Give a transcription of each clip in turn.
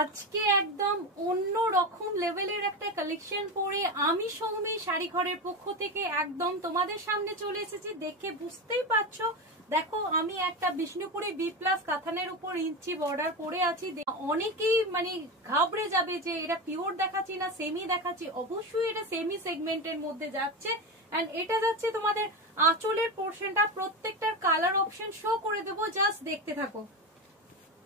আজকে একদম অন্য রকম লেভেলের একটা কালেকশন পরে আমি সৌমি শাড়ি ঘরের পক্ষ থেকে একদম তোমাদের সামনে চলে এসেছি। দেখে বুঝতেই পারছো, দেখো আমি একটা বিষ্ণুপুরি বি প্লাস কাতানের উপর ইঞ্চি বর্ডার পরে আছি। অনেকেই মানে ঘাবড়ে যাবে যে এটা পিওর দেখাচ্ছি না সেমি দেখাচ্ছি। অবশ্যই এটা সেমি সেগমেন্টের মধ্যে যাচ্ছে। এন্ড এটা যাচ্ছে তোমাদের আঁচলের পোর্শনটা, প্রত্যেকটার কালার অপশন শো করে দেবো, জাস্ট দেখতে থাকো।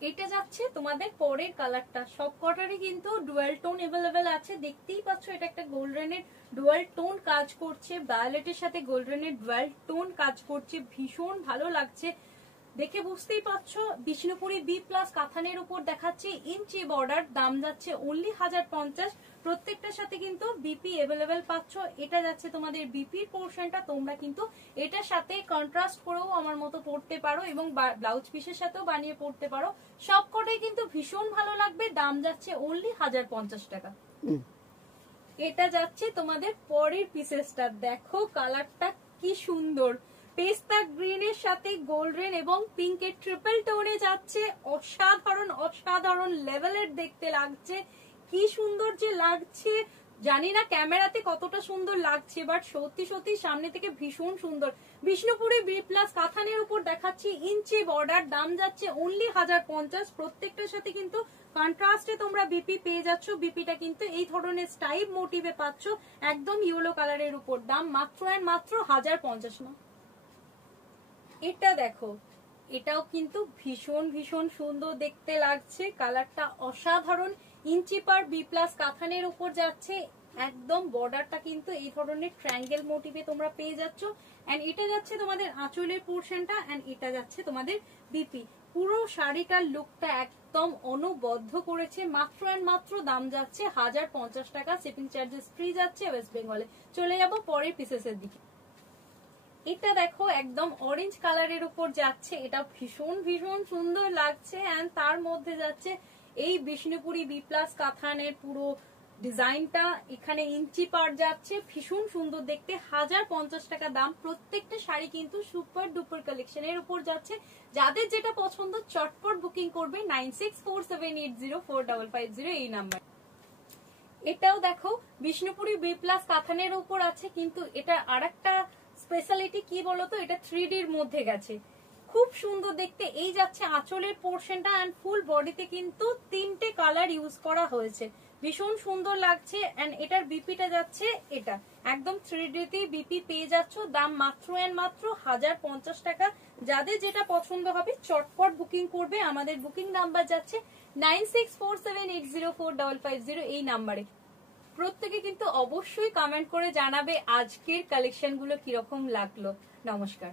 এটা যাচ্ছে তোমাদের পরের কালারটা, সব কটারই কিন্তু ডুয়াল টোন अवेलेबल আছে। দেখতেই পাচ্ছ এটা একটা গোল্ডেনের ডুয়াল টোন কাজ করছে, ভায়োলেটের সাথে গোল্ডেনের ডুয়াল টোন কাজ করছে, ভীষণ ভালো লাগছে। দেখে বুঝতেই পারছো বিষ্ণুপুরি বি প্লাস কাতানের উপর দেখাচ্ছে ইঞ্চি বর্ডার, দাম যাচ্ছে অনলি 1050। প্রত্যেকটার সাথে কিন্তু বিপি अवेलेबल পাচ্ছ। এটা যাচ্ছে তোমাদের বিপির পোর্শনটা, তোমরা কিন্তু এটার সাথে কন্ট্রাস্ট করেও আমার মতো পড়তে পারো এবং ব্লাউজ পিসের সাথেও বানিয়ে পড়তে পারো। সবকটাই কিন্তু ভীষণ ভালো লাগবে, দাম যাচ্ছে অনলি 1050 টাকা। এটা যাচ্ছে তোমাদের পরের পিসেসটা, দেখো কালারটা কি সুন্দর, পেস্তা গ্রিনের সাথে গোল্ডেন এবং পিঙ্কের ট্রিপল টোনে যাচ্ছে। অসাধারণ অসাধারণ লেভেলের দেখতে লাগছে, কি সুন্দর যে লাগছে। জানি না ক্যামেরাতে কতটা সুন্দর লাগছে, বাট সত্যি সত্যি সামনে থেকে ভীষণ সুন্দর। বিষ্ণুপুরি বি প্লাস কাতানের উপর দেখাচ্ছি ইঞ্চি বর্ডার, দাম যাচ্ছে অনলি 1050। প্রত্যেকটার সাথে কিন্তু কন্ট্রাস্টে তোমরা বিপি পেয়ে যাচ্ছ। বিপিটা কিন্তু এই ধরনের স্টাইপ মোটিভে পাচ্ছ, একদম ইয়েলো কালারের উপর, দাম মাত্র এন্ড মাত্র 1050 না। এটা দেখো, এটাও কিন্তু ভীষণ ভীষণ সুন্দর দেখতে লাগছে, কালারটা অসাধারণ। ইঞ্চি পার বি প্লাস কাতানের উপর যাচ্ছে, একদম বর্ডারটা কিন্তু এই ধরনের ট্রায়াঙ্গেল মোটিভে তোমরা পেয়ে যাচ্ছ। এন্ড এটা যাচ্ছে তোমাদের আঁচলের পোর্শনটা, এন্ড এটা যাচ্ছে তোমাদের বিপি। পুরো শাড়িটার লুকটা একদম অনবদ্য করেছে। মাত্র এন্ড মাত্র দাম যাচ্ছে 1050 টাকা, শিপিং চার্জেস ফ্রি যাচ্ছে ওয়েস্ট বেঙ্গলে। চলে যাব পরের পিসেসের দিকে। এটা দেখো একদম অরেঞ্জ কালারের উপর যাচ্ছে, এটা ভীষণ ভীষণ সুন্দর লাগছে। এন্ড তার মধ্যে যাচ্ছে এই বিষ্ণুপুরি বি প্লাস কাতানের পুরো ডিজাইনটা, এখানে ইঞ্চি পার যাচ্ছে, ভীষণ সুন্দর দেখতে, 1050 টাকা দাম। প্রত্যেকটা শাড়ি কিন্তু সুপার ডুপার কালেকশনের উপর যাচ্ছে। যাদের যেটা পছন্দ চটপট বুকিং করবে 9647804550 এই নাম্বার। এটাও দেখো বিষ্ণুপুরি বি প্লাস কাতানের উপর আছে, কিন্তু এটা আরেকটা স্পেশালিটি কি বলতো, এটা 3Dর মধ্যে গেছে, খুব সুন্দর দেখতে। এই যাচ্ছে আঁচলের পোর্শনটা, এন্ড ফুল বডিতে কিন্তু 3টে কালার ইউজ করা হয়েছে, ভীষণ সুন্দর লাগছে। এন্ড এটার বিপিটা যাচ্ছে, এটা একদম 3Dতে বিপি পেয়ে যাচ্ছ, দাম মাত্র এন্ড মাত্র 1050 টাকা। যাদের যেটা পছন্দ হবে চটপট বুকিং করবে, আমাদের বুকিং নাম্বার যাচ্ছে 9647804550 এই নাম্বারে। প্রত্যেকে কিন্তু অবশ্যই কমেন্ট করে জানাবে আজকের কালেকশন গুলো কিরকম লাগলো। নমস্কার।